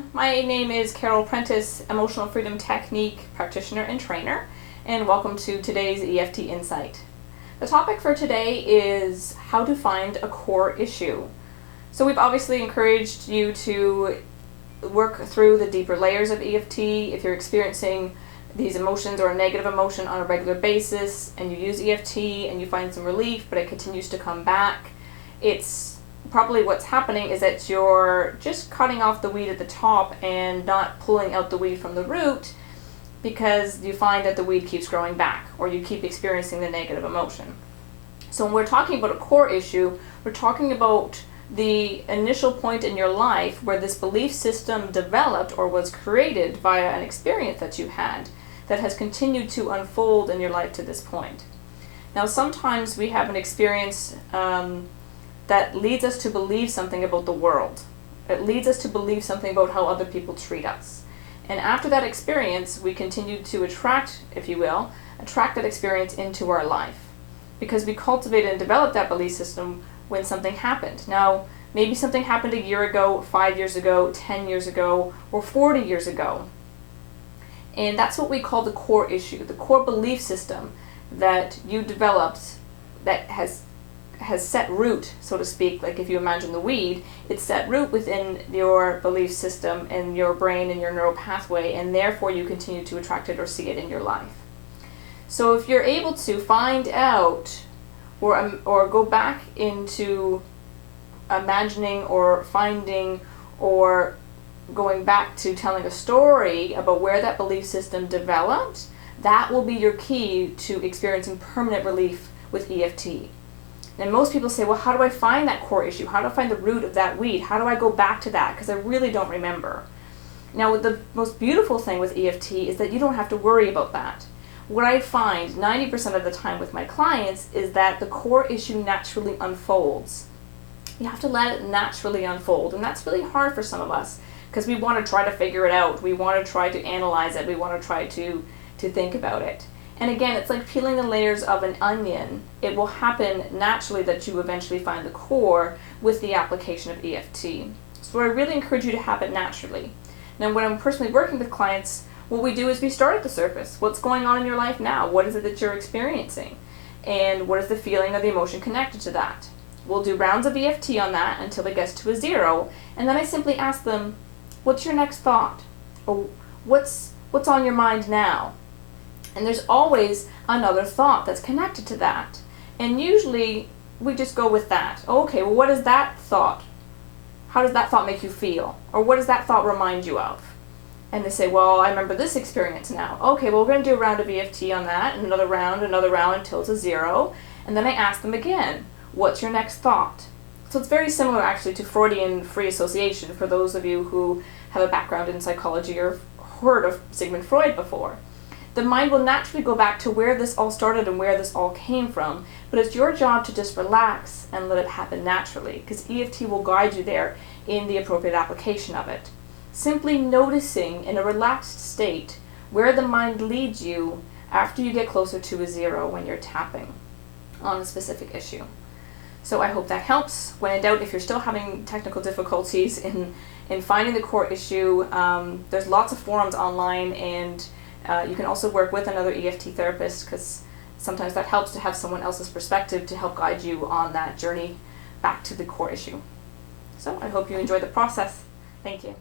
everyone. My name is Carol Prentice, Emotional Freedom Technique Practitioner and Trainer, and welcome to today's EFT Insight. The topic for today is how to find a core issue. So we've obviously encouraged you to work through the deeper layers of EFT. If you're experiencing these emotions or a negative emotion on a regular basis and you use EFT and you find some relief but it continues to come back, it's probably what's happening is that you're just cutting off the weed at the top and not pulling out the weed from the root, because you find that the weed keeps growing back or you keep experiencing the negative emotion. So when we're talking about a core issue, we're talking about the initial point in your life where this belief system developed or was created via an experience that you had that has continued to unfold in your life to this point. Now sometimes we have an experience that leads us to believe something about the world. It leads us to believe something about how other people treat us. And after that experience, we continue to attract, if you will, that experience into our life, because we cultivated and developed that belief system when something happened. Now, maybe something happened a year ago, 5 years ago, 10 years ago, or 40 years ago. And that's what we call the core issue, the core belief system that you developed that has set root, so to speak. Like if you imagine the weed, it's set root within your belief system and your brain and your neural pathway, and therefore you continue to attract it or see it in your life. So if you're able to find out or go back into imagining or finding or going back to telling a story about where that belief system developed, that will be your key to experiencing permanent relief with EFT. And most people say, well, how do I find that core issue? How do I find the root of that weed? How do I go back to that? Because I really don't remember. Now, the most beautiful thing with EFT is that you don't have to worry about that. What I find 90% of the time with my clients is that the core issue naturally unfolds. You have to let it naturally unfold, and that's really hard for some of us because we want to try to figure it out. We want to try to analyze it. We want to try to think about it. And again, it's like peeling the layers of an onion. It will happen naturally that you eventually find the core with the application of EFT. So I really encourage you to have it naturally. Now, when I'm personally working with clients, what we do is we start at the surface. What's going on in your life now? What is it that you're experiencing? And what is the feeling or the emotion connected to that? We'll do rounds of EFT on that until it gets to a 0. And then I simply ask them, what's your next thought? Or what's on your mind now? And there's always another thought that's connected to that. And usually we just go with that. Okay, well, what is that thought? How does that thought make you feel? Or what does that thought remind you of? And they say, well, I remember this experience now. Okay, well, we're going to do a round of EFT on that, and another round until it's a 0. And then I ask them again, what's your next thought? So it's very similar actually to Freudian free association for those of you who have a background in psychology or heard of Sigmund Freud before. The mind will naturally go back to where this all started and where this all came from, but it's your job to just relax and let it happen naturally, because EFT will guide you there in the appropriate application of it. Simply noticing in a relaxed state where the mind leads you after you get closer to a 0 when you're tapping on a specific issue. So I hope that helps. When in doubt, if you're still having technical difficulties in finding the core issue, there's lots of forums online, and you can also work with another EFT therapist, because sometimes that helps to have someone else's perspective to help guide you on that journey back to the core issue. So I hope you enjoy the process. Thank you.